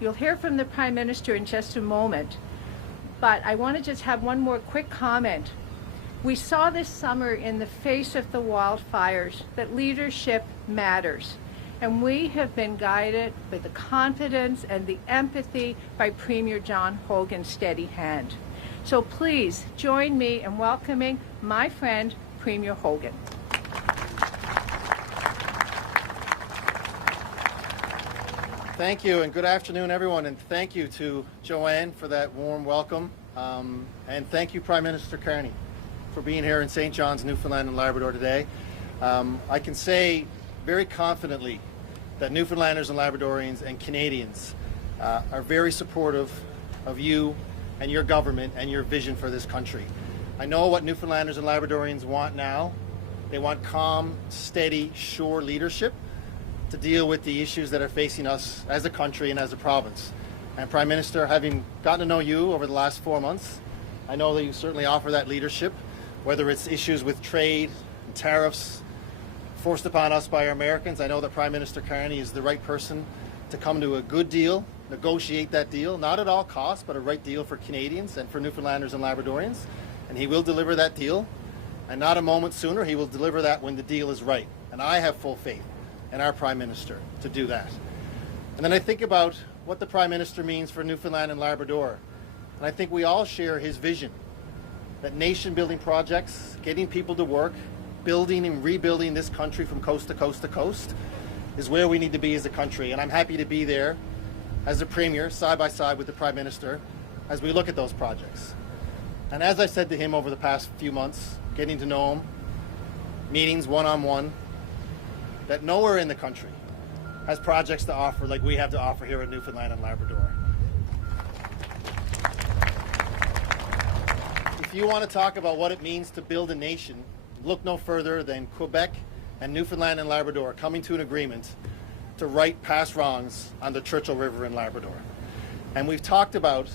You'll hear from the Prime Minister in just a moment, but I want to just have one more quick comment. We saw this summer in the face of the wildfires that leadership matters, and we have been guided with the confidence and the empathy by Premier John Hogan's steady hand. So please join me in welcoming my friend, Premier Hogan. Thank you, and good afternoon, everyone, and thank you to Joanne for that warm welcome, and thank you, Prime Minister Carney, for being here in St. John's, Newfoundland and Labrador today. I can say very confidently that Newfoundlanders and Labradorians and Canadians are very supportive of you and your government and your vision for this country. I know what Newfoundlanders and Labradorians want now. They want calm, steady, sure leadership to deal with the issues that are facing us as a country and as a province. And Prime Minister, having gotten to know you over the last 4 months, I know that you certainly offer that leadership, whether it's issues with trade and tariffs forced upon us by our Americans. I know that Prime Minister Carney is the right person to come to a good deal, negotiate that deal, not at all costs, but a right deal for Canadians and for Newfoundlanders and Labradorians. And he will deliver that deal, and not a moment sooner. He will deliver that when the deal is right. And I have full faith in our Prime Minister to do that. And then I think about what the Prime Minister means for Newfoundland and Labrador. And I think we all share his vision that nation-building projects, getting people to work, building and rebuilding this country from coast to coast to coast is where we need to be as a country. And I'm happy to be there as a Premier, side by side with the Prime Minister, as we look at those projects. And as I said to him over the past few months, getting to know him, meetings one-on-one, that nowhere in the country has projects to offer like we have to offer here at Newfoundland and Labrador. If you want to talk about what it means to build a nation, look no further than Quebec and Newfoundland and Labrador coming to an agreement to right past wrongs on the Churchill River in Labrador. And we've talked about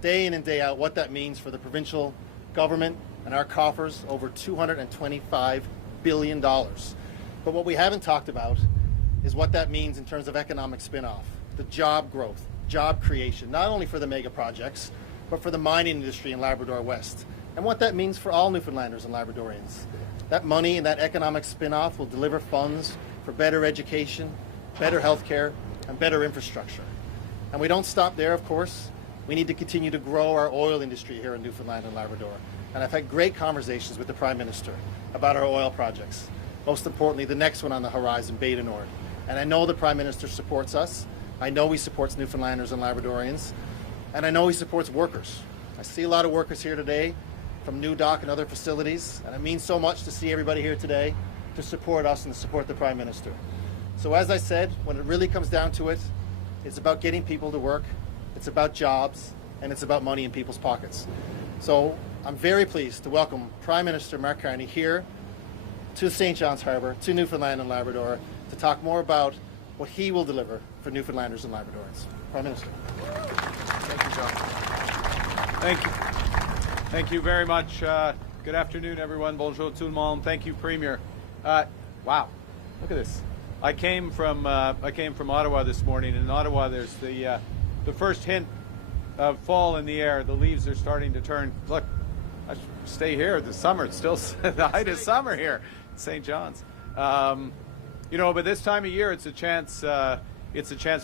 day in and day out what that means for the provincial government and our coffers, over $225 billion. But what we haven't talked about is what that means in terms of economic spin-off, the job growth, job creation, not only for the mega projects, but for the mining industry in Labrador West, and what that means for all Newfoundlanders and Labradorians. That money and that economic spin-off will deliver funds for better education, better healthcare, and better infrastructure. And we don't stop there, of course. We need to continue to grow our oil industry here in Newfoundland and Labrador. And I've had great conversations with the Prime Minister about our oil projects. Most importantly, the next one on the horizon, Beta Nord. And I know the Prime Minister supports us. I know he supports Newfoundlanders and Labradorians. And I know he supports workers. I see a lot of workers here today from New Dock and other facilities. And it means so much to see everybody here today to support us and to support the Prime Minister. So as I said, when it really comes down to it, it's about getting people to work. It's about jobs. And it's about money in people's pockets. So I'm very pleased to welcome Prime Minister Mark Carney here to St. John's Harbour, to Newfoundland and Labrador, to talk more about what he will deliver for Newfoundlanders and Labradorians. Prime Minister. Thank you, John. Thank you. Thank you very much. Good afternoon, everyone. Bonjour tout le monde. Thank you, Premier. Wow, look at this. I came from Ottawa this morning. In Ottawa, there's the first hint of fall in the air. The leaves are starting to turn. Look, I should stay here. The summer, it's still the height of summer here. St. John's, you know, but this time of year, it's a chance to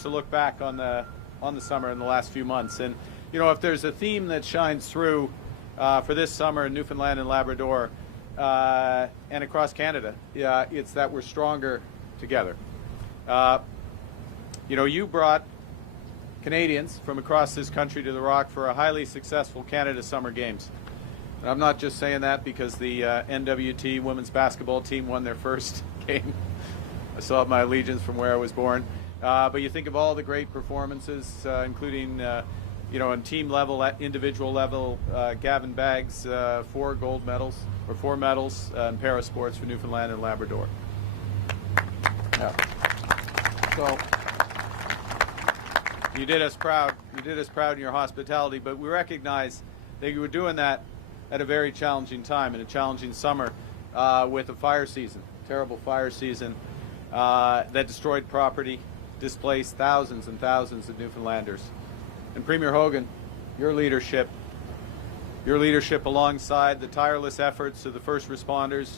look back on the summer in the last few months. And you know, if there's a theme that shines through for this summer in Newfoundland and Labrador and across Canada, it's that we're stronger together. You know, you brought Canadians from across this country to the Rock for a highly successful Canada Summer Games. And I'm not just saying that because the NWT women's basketball team won their first game. I still have my allegiance from where I was born. But you think of all the great performances, including, you know, on team level, at individual level, Gavin Baggs, 4 gold medals, or 4 medals in para sports for Newfoundland and Labrador. Yeah. So you did us proud. You did us proud in your hospitality, but we recognize that you were doing that at a very challenging time, in a challenging summer with a fire season, terrible fire season that destroyed property, displaced thousands and thousands of Newfoundlanders. And Premier Hogan, your leadership alongside the tireless efforts of the first responders,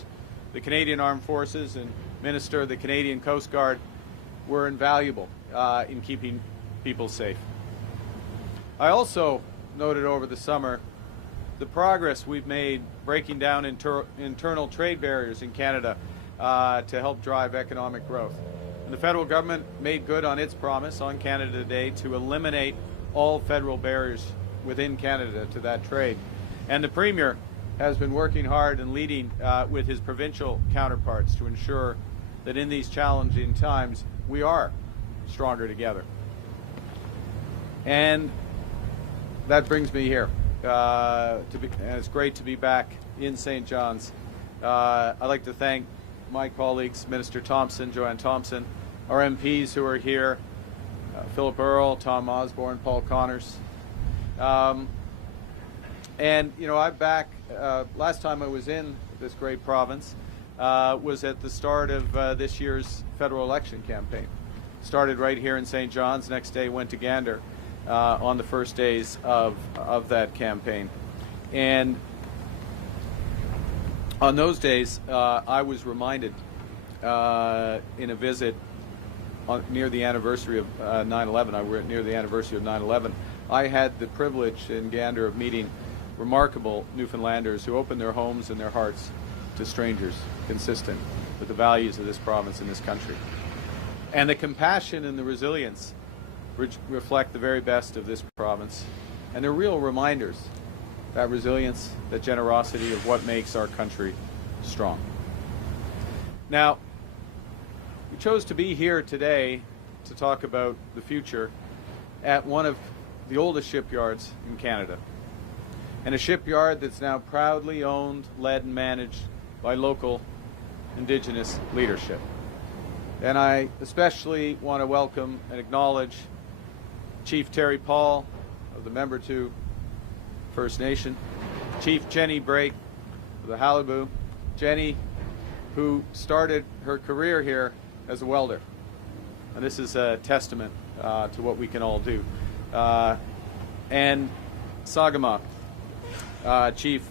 the Canadian Armed Forces, and Minister of the Canadian Coast Guard were invaluable in keeping people safe. I also noted over the summer the progress we've made breaking down internal trade barriers in Canada to help drive economic growth. And the federal government made good on its promise on Canada Day to eliminate all federal barriers within Canada to that trade. And the Premier has been working hard and leading with his provincial counterparts to ensure that in these challenging times we are stronger together. And that brings me here. And it's great to be back in St. John's. I'd like to thank my colleagues, Minister Thompson, Joanne Thompson, our MPs who are here, Philip Earle, Tom Osborne, Paul Connors. And, you know, I'm back. Last time I was in this great province was at the start of this year's federal election campaign. Started right here in St. John's. Next day went to Gander on the first days of that campaign. And on those days, I was reminded in a visit near the anniversary of 9/11. Near the anniversary of 9/11. I had the privilege in Gander of meeting remarkable Newfoundlanders who opened their homes and their hearts to strangers, consistent with the values of this province and this country. And the compassion and the resilience reflect the very best of this province. And they're real reminders, that resilience, that generosity of what makes our country strong. Now, we chose to be here today to talk about the future at one of the oldest shipyards in Canada. And a shipyard that's now proudly owned, led, and managed by local Indigenous leadership. And I especially want to welcome and acknowledge Chief Terry Paul of the Member 2 First Nation, Chief Jenny Brake of the Halibu. Jenny, who started her career here as a welder. And this is a testament to what we can all do. And Sagama, Chief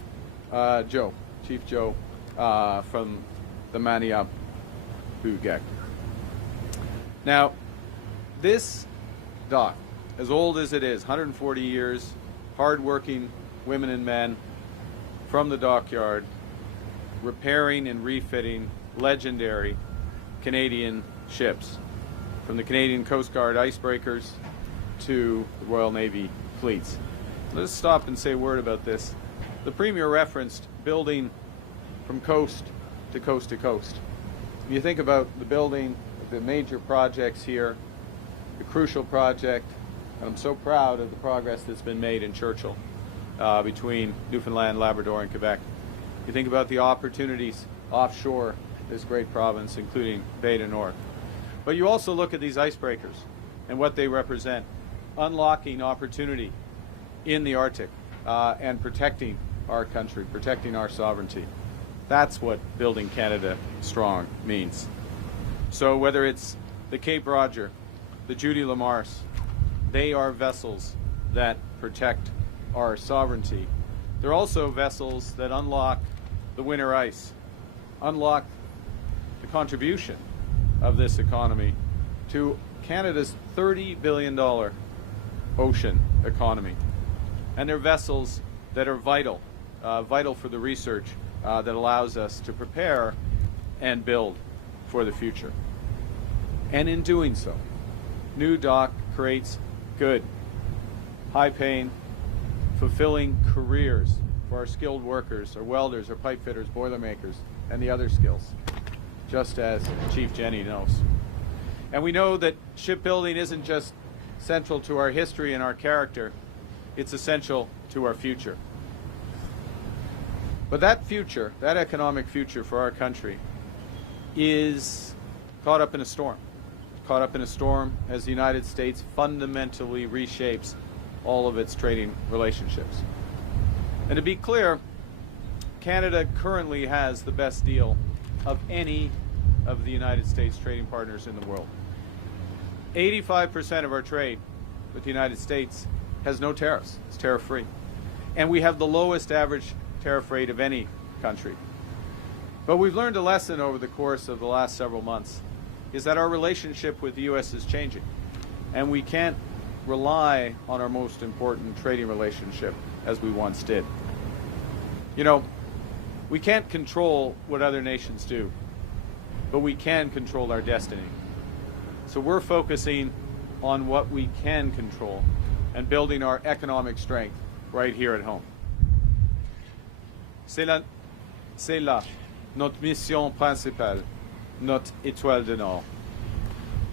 Joe from the Maniapugak. Now, this dock, as old as it is, 140 years, hard-working women and men from the dockyard, repairing and refitting legendary Canadian ships, from the Canadian Coast Guard icebreakers to the Royal Navy fleets. Let's stop and say a word about this. The Premier referenced building from coast to coast to coast. If you think about the building, the major projects here, the crucial project, and I'm so proud of the progress that's been made in Churchill between Newfoundland, Labrador, and Quebec. You think about the opportunities offshore this great province, including Bay du Nord. But you also look at these icebreakers and what they represent, unlocking opportunity in the Arctic and protecting our country, protecting our sovereignty. That's what building Canada strong means. So whether it's the Cape Roger, the Judy Lamars, they are vessels that protect our sovereignty. They're also vessels that unlock the winter ice, unlock the contribution of this economy to Canada's $30 billion ocean economy. And they're vessels that are vital for the research that allows us to prepare and build for the future. And in doing so, New Dock creates good, high-paying, fulfilling careers for our skilled workers, our welders, our pipe fitters, boilermakers, and the other skills, just as Chief Jenny knows. And we know that shipbuilding isn't just central to our history and our character, it's essential to our future. But that future, that economic future for our country, is caught up in a storm. Caught up in a storm as the United States fundamentally reshapes all of its trading relationships. And to be clear, Canada currently has the best deal of any of the United States trading partners in the world. 85% of our trade with the United States has no tariffs. It's tariff-free. And we have the lowest average tariff rate of any country. But we've learned a lesson over the course of the last several months, is that our relationship with the U.S. is changing. And we can't rely on our most important trading relationship as we once did. You know, we can't control what other nations do, but we can control our destiny. So we're focusing on what we can control and building our economic strength right here at home. C'est là notre mission principale, notre étoile de nord.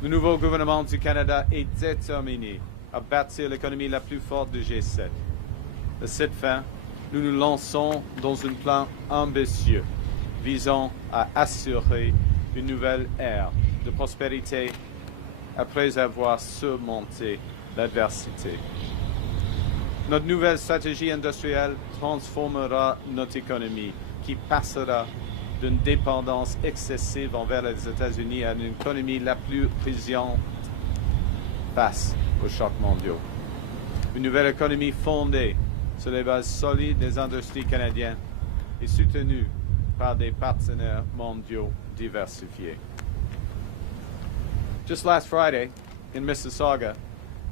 Le nouveau gouvernement du Canada est déterminé à bâtir l'économie la plus forte du G7. De cette fin, nous nous lançons dans un plan ambitieux visant à assurer une nouvelle ère de prospérité après avoir surmonté l'adversité. Notre nouvelle stratégie industrielle transformera notre économie qui passera d'une dépendance excessive envers les États-Unis à une économie la plus résiliente face aux chocs mondiaux. Une nouvelle économie fondée sur les bases solides des industries canadiennes et soutenue par des partenaires mondiaux diversifiés. Just last Friday, in Mississauga,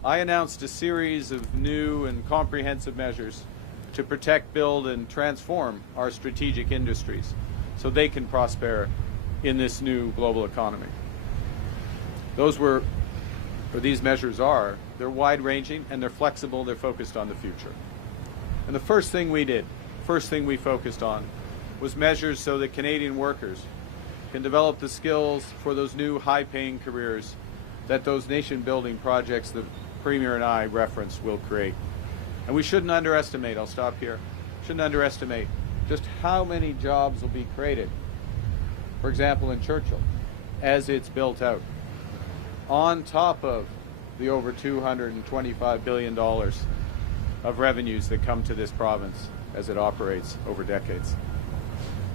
I announced a series of new and comprehensive measures to protect, build, and transform our strategic industries so they can prosper in this new global economy. These measures are, they're wide-ranging and they're flexible, they're focused on the future. And the first thing we focused on was measures so that Canadian workers can develop the skills for those new high-paying careers that those nation-building projects that Premier and I referenced will create. And we shouldn't underestimate, I'll stop here, shouldn't underestimate just how many jobs will be created, for example, in Churchill, as it's built out, on top of the over $225 billion of revenues that come to this province as it operates over decades.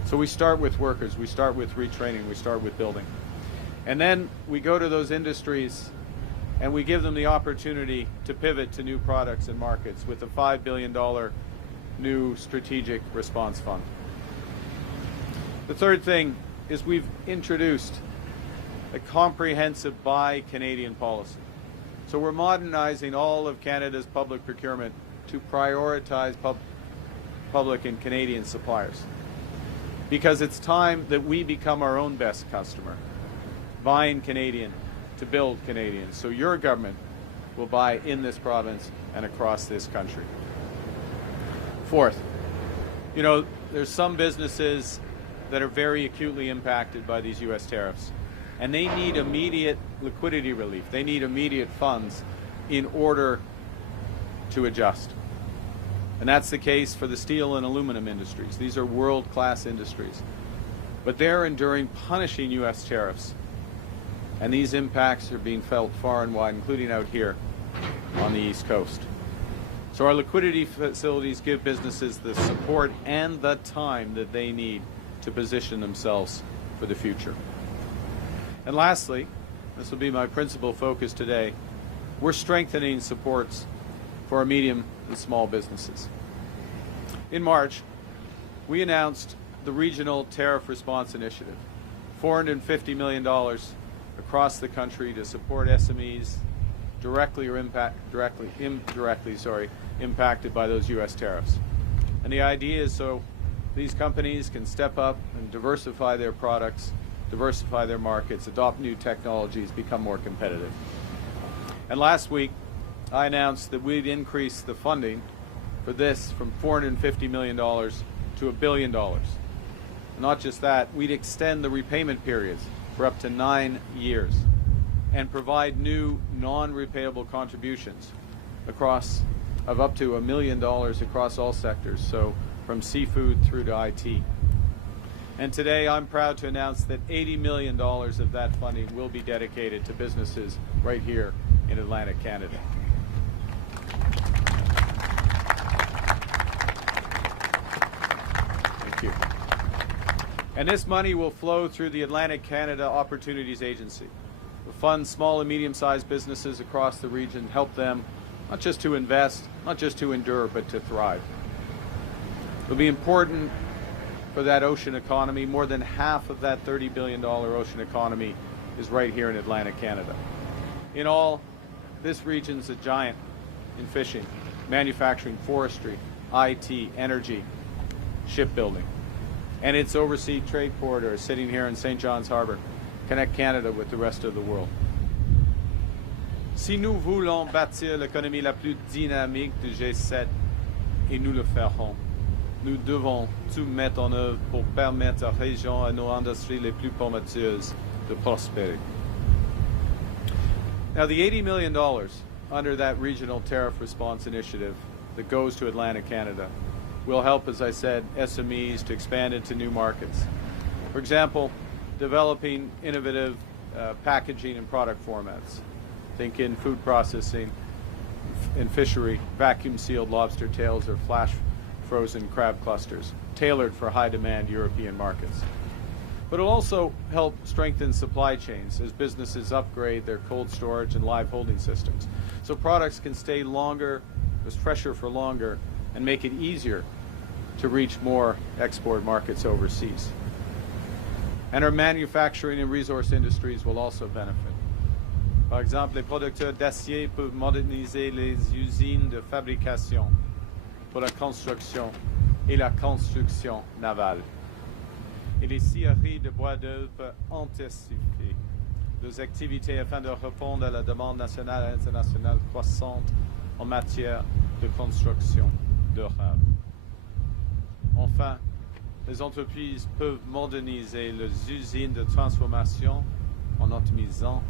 So we start with workers, we start with retraining, we start with building. And then we go to those industries and we give them the opportunity to pivot to new products and markets with a $5 billion new strategic response fund. The third thing is we've introduced a comprehensive Buy Canadian policy. So we're modernizing all of Canada's public procurement to prioritize public and Canadian suppliers. Because it's time that we become our own best customer, buying Canadian to build Canadian. So your government will buy in this province and across this country. Fourth, you know, there's some businesses that are very acutely impacted by these U.S. tariffs, and they need immediate liquidity relief. They need immediate funds in order to adjust. And that's the case for the steel and aluminum industries. These are world-class industries. But they're enduring punishing U.S. tariffs. And these impacts are being felt far and wide, including out here on the East Coast. So our liquidity facilities give businesses the support and the time that they need to position themselves for the future. And lastly, this will be my principal focus today, we're strengthening supports for our medium and small businesses. In March, we announced the Regional Tariff Response Initiative, $450 million across the country to support SMEs directly or indirectly impacted by those U.S. tariffs. And the idea is so these companies can step up and diversify their products, diversify their markets, adopt new technologies, become more competitive. And last week, I announced that we'd increase the funding for this from $450 million to $1 billion. Not just that, we'd extend the repayment periods for up to 9 years and provide new non-repayable contributions of up to $1 million across all sectors, so from seafood through to IT. And today I'm proud to announce that $80 million of that funding will be dedicated to businesses right here in Atlantic Canada. Thank you. And this money will flow through the Atlantic Canada Opportunities Agency. We'll fund small and medium-sized businesses across the region, help them not just to invest, not just to endure, but to thrive. It'll be important for that ocean economy. More than half of that $30 billion ocean economy is right here in Atlantic Canada. In all, this region's a giant in fishing, manufacturing, forestry, IT, energy, shipbuilding. And its overseas trade corridors sitting here in St. John's Harbour connect Canada with the rest of the world. Si nous voulons bâtir l'économie la plus dynamique du G7, et nous le ferons, nous devons tout mettre en œuvre pour permettre à la région et à nos industries les plus prometteuses de prospérer. Now, the $80 million under that regional tariff response initiative that goes to Atlantic Canada will help, as I said, SMEs to expand into new markets. For example, developing innovative packaging and product formats. Think in food processing, in fishery, vacuum-sealed lobster tails or flash-frozen crab clusters, tailored for high-demand European markets. But it'll also help strengthen supply chains as businesses upgrade their cold storage and live holding systems, so products can stay longer, fresher for longer, and make it easier to reach more export markets overseas. And our manufacturing and resource industries will also benefit. Par exemple, les producteurs d'acier peuvent moderniser les usines de fabrication pour la construction et la construction navale. Et les scieries de bois d'œuvre peuvent intensifier leurs activités afin de répondre à la demande nationale et internationale croissante en matière de construction durable. Enfin, les entreprises peuvent moderniser leurs usines de transformation en optimisant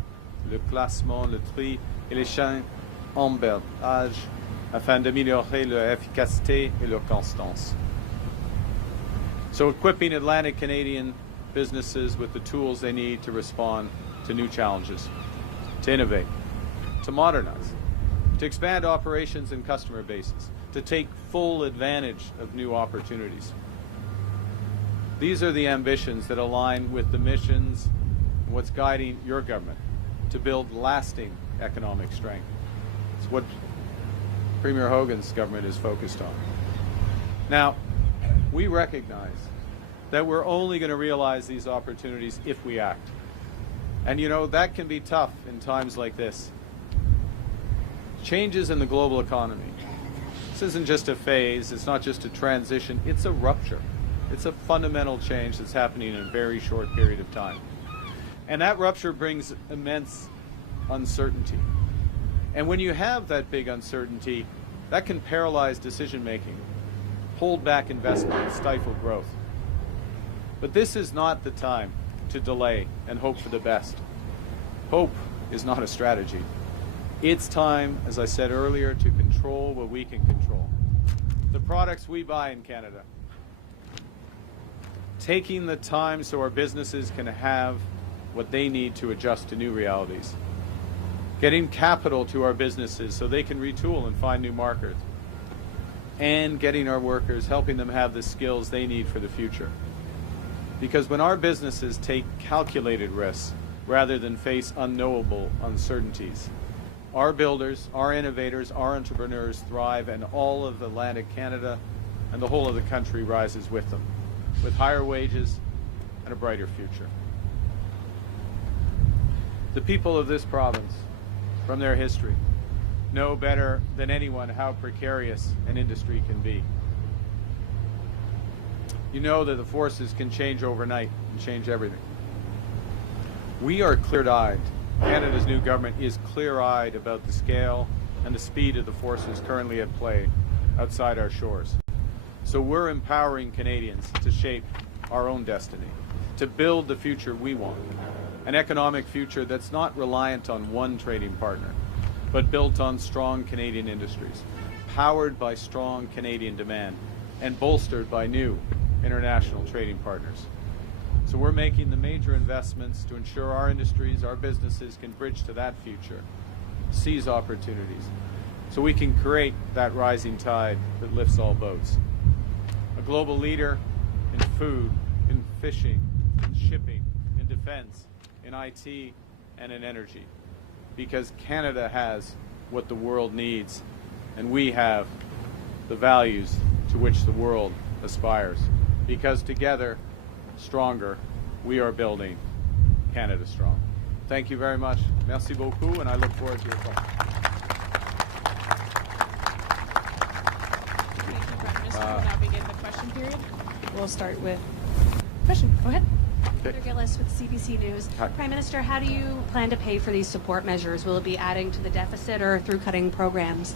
le classement, le tri et les chaînes d'emballage afin d'améliorer leur efficacité et leur constance. So equipping Atlantic Canadian businesses with the tools they need to respond to new challenges, to innovate, to modernize, to expand operations and customer bases, to take full advantage of new opportunities. These are the ambitions that align with the missions and what's guiding your government to build lasting economic strength. It's what Premier Hogan's government is focused on. Now, we recognize that we're only going to realize these opportunities if we act. And you know, that can be tough in times like this. Changes in the global economy. This isn't just a phase, it's not just a transition, it's a rupture. It's a fundamental change that's happening in a very short period of time. And that rupture brings immense uncertainty. And when you have that big uncertainty, that can paralyze decision making, hold back investment, stifle growth. But this is not the time to delay and hope for the best. Hope is not a strategy. It's time, as I said earlier, to control what we can control. The products we buy in Canada. Taking the time so our businesses can have what they need to adjust to new realities. Getting capital to our businesses so they can retool and find new markets. And getting our workers, helping them have the skills they need for the future. Because when our businesses take calculated risks rather than face unknowable uncertainties, our builders, our innovators, our entrepreneurs thrive, and all of Atlantic Canada and the whole of the country rises with them, with higher wages and a brighter future. The people of this province, from their history, know better than anyone how precarious an industry can be. You know that the forces can change overnight and change everything. We are clear-eyed. Canada's new government is clear-eyed about the scale and the speed of the forces currently at play outside our shores. So we're empowering Canadians to shape our own destiny, to build the future we want, an economic future that's not reliant on one trading partner, but built on strong Canadian industries, powered by strong Canadian demand, and bolstered by new international trading partners. So we're making the major investments to ensure our industries, our businesses can bridge to that future, seize opportunities, so we can create that rising tide that lifts all boats. A global leader in food, in fishing, in shipping, in defense, in IT, and in energy, because Canada has what the world needs, and we have the values to which the world aspires. Because together, stronger, we are building Canada strong. Thank you very much. Merci beaucoup, and I look forward to your questions. Thank you, Prime Minister. We'll now begin the question period. We'll start with question. Go ahead. Heather Gillis with CBC News. Hi. Prime Minister, how do you plan to pay for these support measures? Will it be adding to the deficit or through cutting programs?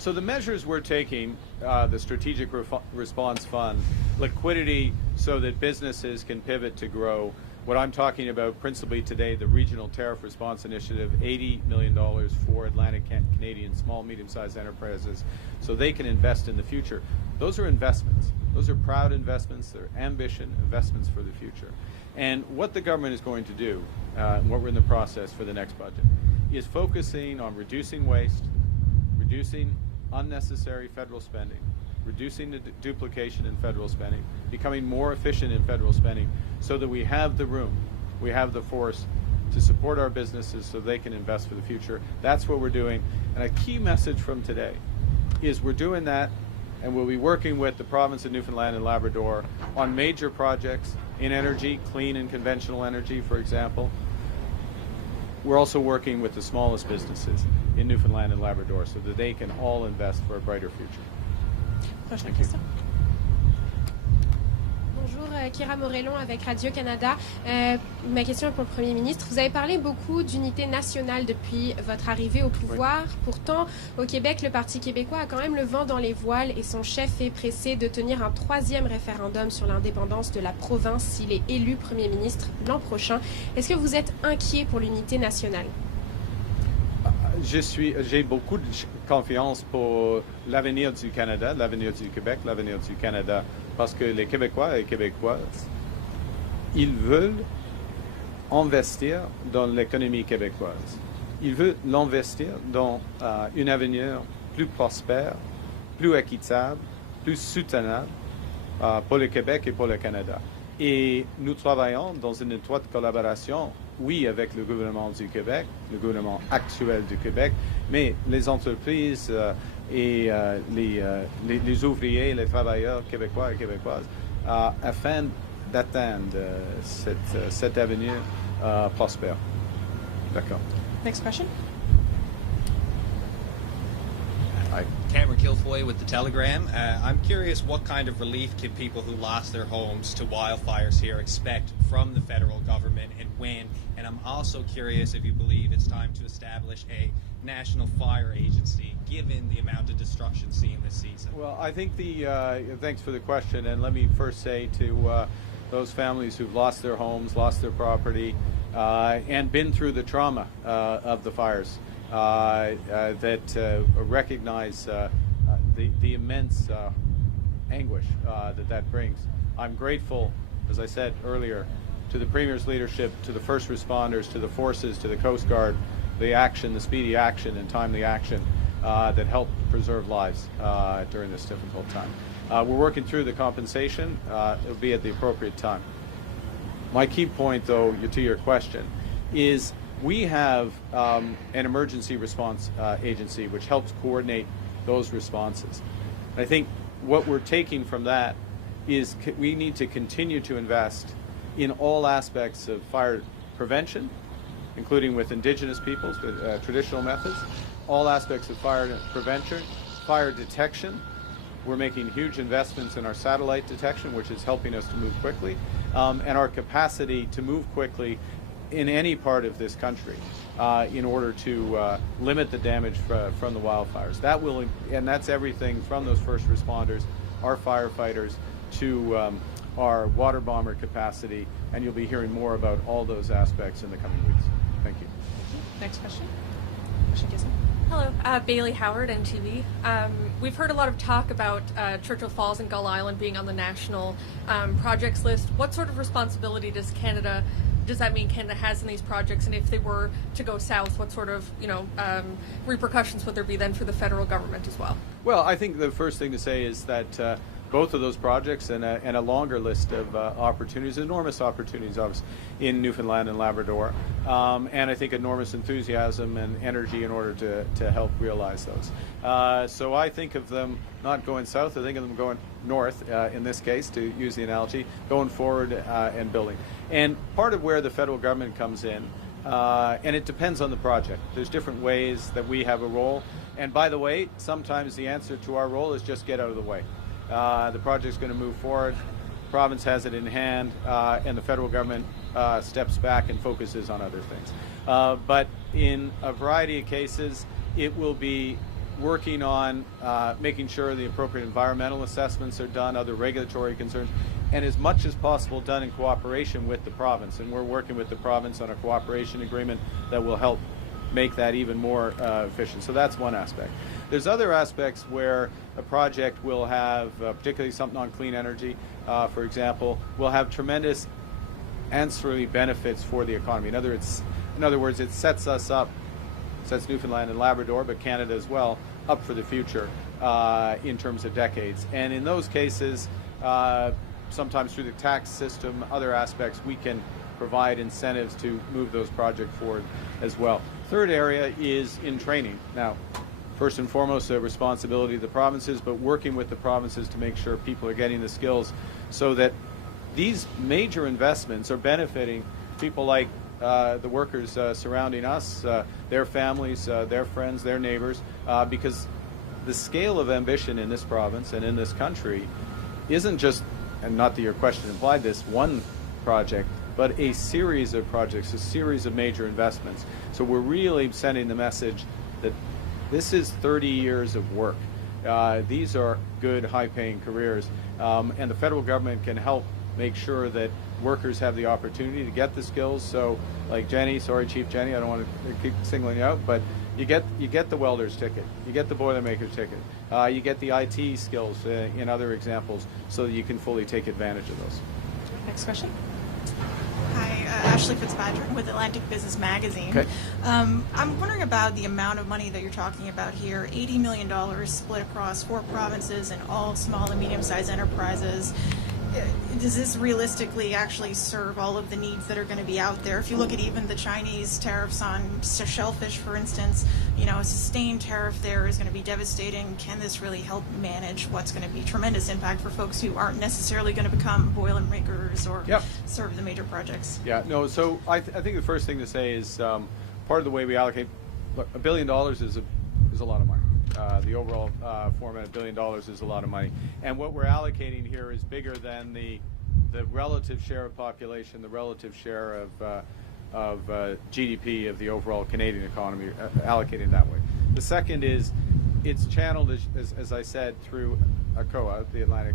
So the measures we're taking, the Strategic Response Fund, liquidity so that businesses can pivot to grow. What I'm talking about principally today, the Regional Tariff Response Initiative, $80 million for Atlantic Canadian small, medium-sized enterprises so they can invest in the future. Those are investments. Those are proud investments. They're ambition investments for the future. And what the government is going to do, what we're in the process for the next budget, is focusing on reducing waste, reducing unnecessary federal spending, reducing the duplication in federal spending, becoming more efficient in federal spending so that we have the room, we have the force to support our businesses so they can invest for the future. That's what we're doing. And a key message from today is we're doing that, and we'll be working with the province of Newfoundland and Labrador on major projects in energy, clean and conventional energy, for example. We're also working with the smallest businesses in Newfoundland and Labrador so that they can all invest for a brighter future. Prochaine question. Bonjour, Kira Morellon avec Radio-Canada. Ma question est pour le Premier ministre. Vous avez parlé beaucoup d'unité nationale depuis votre arrivée au pouvoir. Oui. Pourtant, au Québec, le Parti québécois a quand même le vent dans les voiles et son chef est pressé de tenir un 3e référendum sur l'indépendance de la province s'il est élu Premier ministre l'an prochain. Est-ce que vous êtes inquiet pour l'unité nationale? J'ai beaucoup de confiance pour l'avenir du Canada, l'avenir du Québec, l'avenir du Canada, parce que les Québécois et Québécoises, ils veulent investir dans l'économie québécoise. Ils veulent l'investir dans un avenir plus prospère, plus équitable, plus soutenable pour le Québec et pour le Canada. Et nous travaillons dans une étroite collaboration, oui, avec le gouvernement du Québec, le gouvernement actuel du Québec, mais les entreprises et les ouvriers, les travailleurs québécois et québécoises, afin d'atteindre cet avenir prospère. D'accord. Next question. Cameron Kilfoy with The Telegram. I'm curious, what kind of relief can people who lost their homes to wildfires here expect from the federal government, and when? And I'm also curious if you believe it's time to establish a national fire agency, given the amount of destruction seen this season. Well, I think thanks for the question, and let me first say to those families who've lost their homes, lost their property, and been through the trauma of the fires, that recognize the immense anguish that brings. I'm grateful, as I said earlier, to the Premier's leadership, to the first responders, to the forces, to the Coast Guard, the action, the speedy action and timely action that helped preserve lives during this difficult time. We're working through the compensation. It'll be at the appropriate time. My key point, though, to your question, is we have an emergency response agency which helps coordinate those responses. I think what we're taking from that is we need to continue to invest in all aspects of fire prevention, including with Indigenous peoples, with traditional methods, all aspects of fire prevention, fire detection. We're making huge investments in our satellite detection, which is helping us to move quickly, and our capacity to move quickly in any part of this country in order to limit the damage from the wildfires. That will, and that's everything from those first responders, our firefighters, to our water bomber capacity, and you'll be hearing more about all those aspects in the coming weeks. Thank you. Next question. Question Gibson. Hello, Bailey Howard, NTV. We've heard a lot of talk about Churchill Falls and Gull Island being on the national projects list. What sort of responsibility does that mean Canada has in these projects, and if they were to go south, what sort of repercussions would there be then for the federal government as well? Well, I think the first thing to say is that both of those projects and a longer list of opportunities, enormous opportunities, obviously, in Newfoundland and Labrador, and I think enormous enthusiasm and energy in order to help realize those. So I think of them not going south, I think of them going north, in this case, to use the analogy, going forward and building. And part of where the federal government comes in, and it depends on the project. There's different ways that we have a role. And by the way, sometimes the answer to our role is just get out of the way. The project's going to move forward, the province has it in hand, and the federal government steps back and focuses on other things. But in a variety of cases, it will be working on making sure the appropriate environmental assessments are done, other regulatory concerns, and as much as possible done in cooperation with the province. And we're working with the province on a cooperation agreement that will help make that even more efficient. So that's one aspect. There's other aspects where a project will have, particularly something on clean energy, for example, will have tremendous ancillary benefits for the economy. In other words, it sets us up, sets Newfoundland and Labrador, but Canada as well, up for the future in terms of decades. And in those cases, sometimes through the tax system, other aspects, we can provide incentives to move those projects forward as well. Third area is in training. Now, first and foremost, a responsibility of the provinces, but working with the provinces to make sure people are getting the skills so that these major investments are benefiting people like the workers surrounding us, their families, their friends, their neighbors, because the scale of ambition in this province and in this country isn't just, and not that your question implied this, one project, but a series of projects, a series of major investments. So we're really sending the message that this is 30 years of work. These are good, high-paying careers, and the federal government can help make sure that workers have the opportunity to get the skills. So, like Jenny, sorry, Chief Jenny, I don't want to keep singling you out, but you get the welder's ticket, you get the boilermaker's ticket, you get the IT skills in other examples, so that you can fully take advantage of those. Next question. Hi, Ashley Fitzpatrick with Atlantic Business Magazine. Okay. I'm wondering about the amount of money that you're talking about here, $80 million split across 4 provinces and all small and medium-sized enterprises. Does this realistically actually serve all of the needs that are going to be out there? If you look at even the Chinese tariffs on shellfish, for instance, you know, a sustained tariff there is going to be devastating. Can this really help manage what's going to be tremendous impact for folks who aren't necessarily going to become boilermakers or serve the major projects? Yeah, no, so I think the first thing to say is part of the way we allocate, look, $1 billion is a lot of money. The overall format, $1 billion is a lot of money. And what we're allocating here is bigger than the relative share of population, the relative share of GDP of the overall Canadian economy, allocated that way. The second is it's channeled, as I said, through ACOA, the Atlantic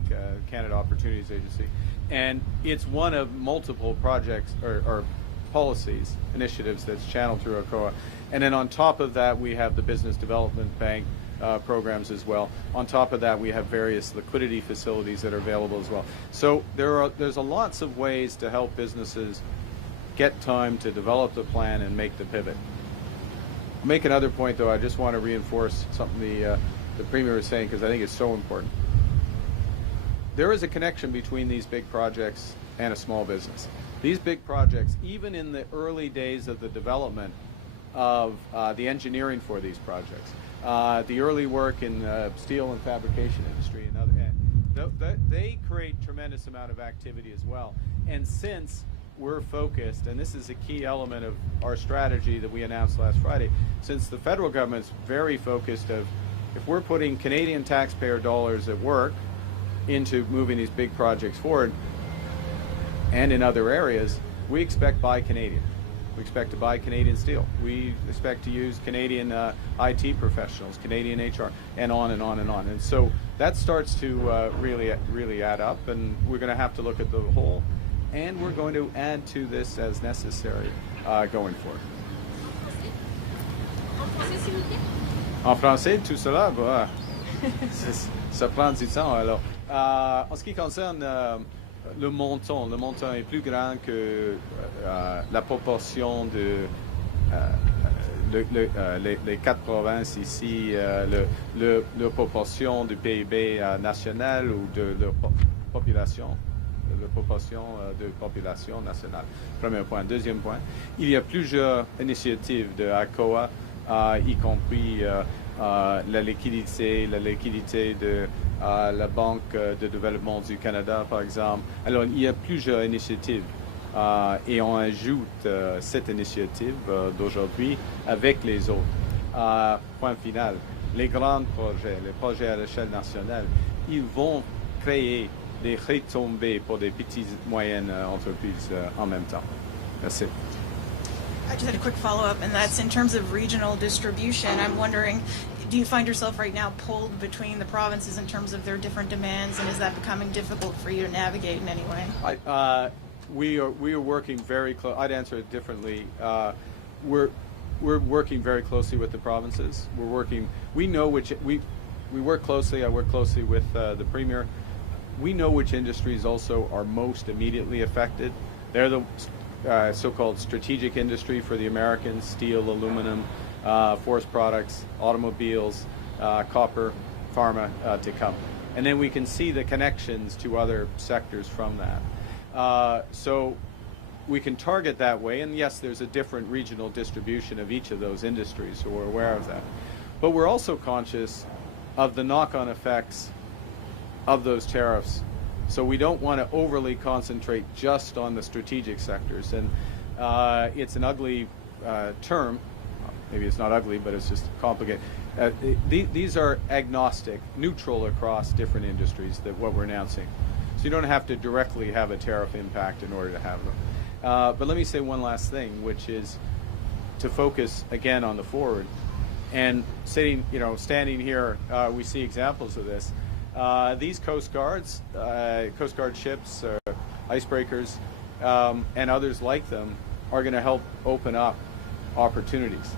Canada Opportunities Agency. And it's one of multiple projects or policies, initiatives that's channeled through ACOA. And then on top of that, we have the Business Development Bank programs as well. On top of that, we have various liquidity facilities that are available as well. So there's lots of ways to help businesses get time to develop the plan and make the pivot. I'll make another point, though. I just want to reinforce something the Premier was saying, because I think it's so important. There is a connection between these big projects and a small business. These big projects, even in the early days of the development of the engineering for these projects, the early work in steel and fabrication industry and other, they create tremendous amount of activity as well. And since we're focused, and this is a key element of our strategy that we announced last Friday, since the federal government's very focused of, if we're putting Canadian taxpayer dollars at work into moving these big projects forward, and in other areas, we expect buy Canadian. We expect to buy Canadian steel. We expect to use Canadian IT professionals, Canadian HR, and on and on and on. And so that starts to really add up, and we're going to have to look at the whole, and we're going to add to this as necessary going forward. En français, tout cela, bah, ça prend du temps. Alors, en ce qui concerne le montant est plus grand que la proportion les 4 provinces ici, la proportion du PIB national ou de leur population, la proportion de population nationale. Premier point. Deuxième point, il y a plusieurs initiatives de ACOA, y compris la liquidité de la Banque de développement du Canada, par exemple. Alors, il y a plusieurs initiatives. Et on ajoute cette initiative d'aujourd'hui avec les autres. Point final, les grands projets, les projets à l'échelle nationale, ils vont créer des retombées pour des petites et moyennes entreprises en même temps. Merci. I just had a quick follow-up, and that's in terms of regional distribution. I'm wondering, do you find yourself right now pulled between the provinces in terms of their different demands, and is that becoming difficult for you to navigate in any way? We are working very close. I'd answer it differently. We're working very closely with the provinces. We're working. We know which we work closely. I work closely with the Premier. We know which industries also are most immediately affected. They're the so-called strategic industry for the Americans: steel, aluminum, forest products, automobiles, copper, pharma to come. And then we can see the connections to other sectors from that. So we can target that way, and yes, there's a different regional distribution of each of those industries, so we're aware of that. But we're also conscious of the knock-on effects of those tariffs. So we don't want to overly concentrate just on the strategic sectors. And it's an ugly term. Maybe it's not ugly, but it's just complicated. These are agnostic, neutral across different industries, that what we're announcing. So you don't have to directly have a tariff impact in order to have them. But let me say one last thing, which is to focus again on the forward. And standing here, we see examples of this. These Coast Guard ships, icebreakers, and others like them are going to help open up opportunities.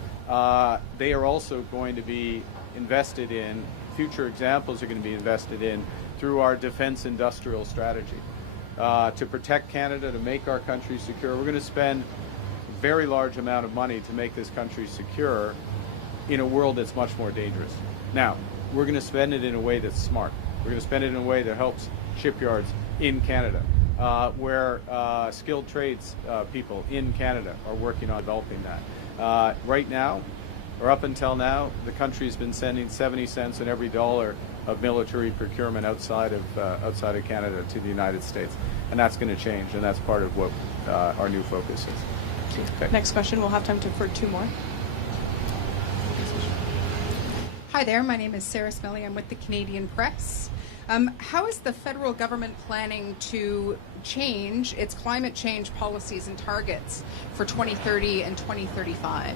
They are also going to be invested in, future examples are going to be invested in through our defense industrial strategy. To protect Canada, to make our country secure, we're going to spend a very large amount of money to make this country secure in a world that's much more dangerous. Now, we're going to spend it in a way that's smart. We're going to spend it in a way that helps shipyards in Canada, where skilled trades people in Canada are working on developing that. Right now, or up until now, the country's been sending 70 cents on every dollar of military procurement outside of Canada to the United States, and that's going to change, and that's part of what our new focus is. Okay. Next question. We'll have time for 2 more. Hi there, my name is Sarah Smelly. I'm with the Canadian Press. How is the federal government planning to change its climate change policies and targets for 2030 and 2035?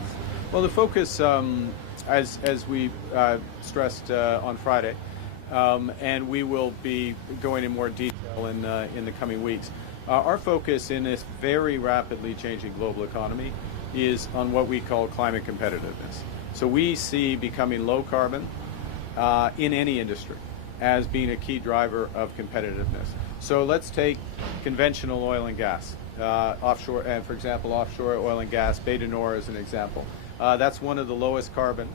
Well, the focus, as we stressed on Friday, and we will be going in more detail in the coming weeks, our focus in this very rapidly changing global economy is on what we call climate competitiveness. So we see becoming low carbon in any industry as being a key driver of competitiveness. So let's take conventional oil and gas, offshore, and for example, offshore oil and gas, Bay du Nord as an example. That's one of the lowest carbon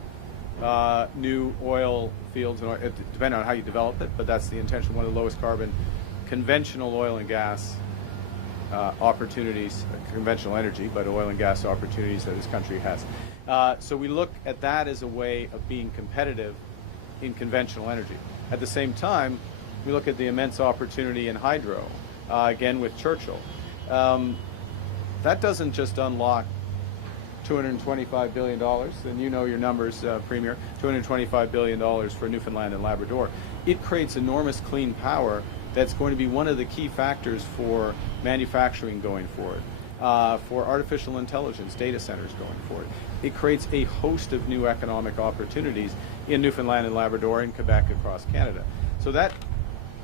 new oil fields, depending on how you develop it, but that's the intention, one of the lowest carbon conventional oil and gas opportunities, conventional energy, but oil and gas opportunities that this country has. So we look at that as a way of being competitive in conventional energy. At the same time, we look at the immense opportunity in hydro, again with Churchill. That doesn't just unlock $225 billion, and you know your numbers, Premier, $225 billion for Newfoundland and Labrador. It creates enormous clean power that's going to be one of the key factors for manufacturing going forward, for artificial intelligence, data centers going forward. It creates a host of new economic opportunities in Newfoundland and Labrador and Quebec across Canada. So that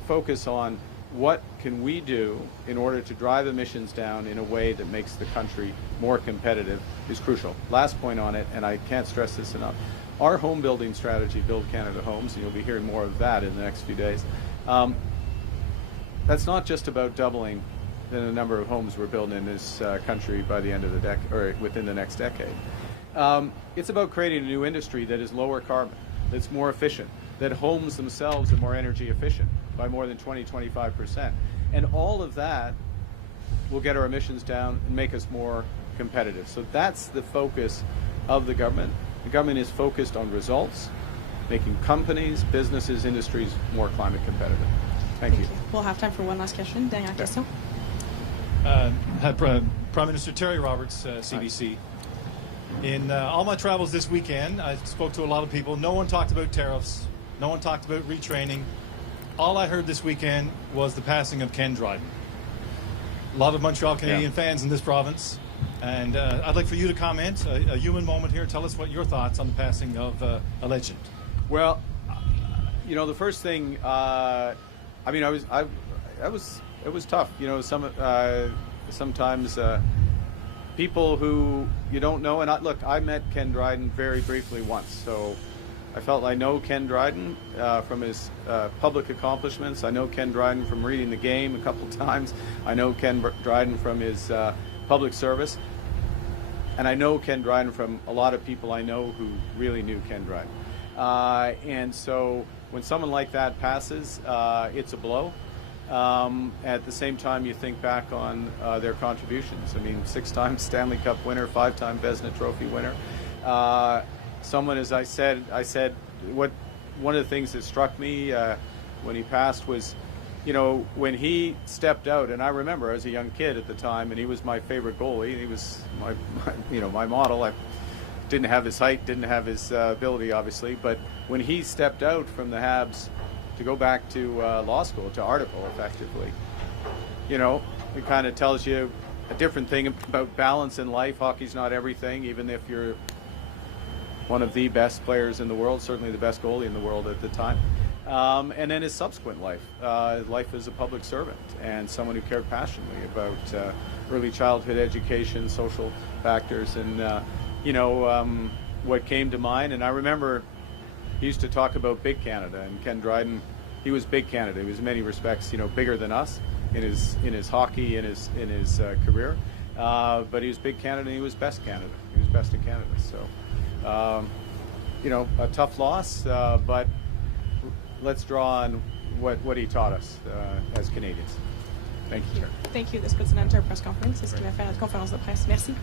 focus on what can we do in order to drive emissions down in a way that makes the country more competitive is crucial. Last point on it, and I can't stress this enough, our home building strategy, Build Canada Homes, and you'll be hearing more of that in the next few days, that's not just about doubling the number of homes we're building in this country by the end of the decade, or within the next decade. It's about creating a new industry that is lower carbon, that's more efficient, that homes themselves are more energy efficient by more than 20-25%. And all of that will get our emissions down and make us more competitive. So that's the focus of the government. The government is focused on results, making companies, businesses, industries more climate competitive. Thank you. We'll have time for one last question. Dernière question. Prime Minister Terry Roberts, CBC. In all my travels this weekend, I spoke to a lot of people. No one talked about tariffs. No one talked about retraining. All I heard this weekend was the passing of Ken Dryden. A lot of Montreal Canadian fans in this province. And I'd like for you to comment, a human moment here. Tell us what your thoughts on the passing of a legend. Well, you know, the first thing, I mean, it was tough. You know, sometimes people who you don't know, and I met Ken Dryden very briefly once, so I felt I know Ken Dryden from his public accomplishments. I know Ken Dryden from reading the game a couple times. I know Ken Dryden from his public service, and I know Ken Dryden from a lot of people I know who really knew Ken Dryden. And so when someone like that passes, it's a blow. At the same time, you think back on their contributions. I mean, 6-time Stanley Cup winner, 5-time Vezina Trophy winner. Someone, as I said, one of the things that struck me when he passed was, you know, when he stepped out, and I remember I was a young kid at the time, and he was my favorite goalie. He was my model. I didn't have his height, didn't have his ability, obviously, but when he stepped out from the Habs to go back to law school, to article, effectively, you know, it kind of tells you a different thing about balance in life. Hockey's not everything, even if you're one of the best players in the world, certainly the best goalie in the world at the time. And then his subsequent life, life as a public servant and someone who cared passionately about early childhood education, social factors, and you know, what came to mind. And I remember he used to talk about Big Canada, and Ken Dryden, he was Big Canada. He was in many respects, you know, bigger than us in his hockey, in his career. But he was Big Canada, and he was best Canada. He was best in Canada. So, you know, a tough loss, but let's draw on what he taught us as Canadians. Thank you, Chair. Thank you. This puts an end to our press conference. C'est ce qui va faire notre conférence de presse. Merci.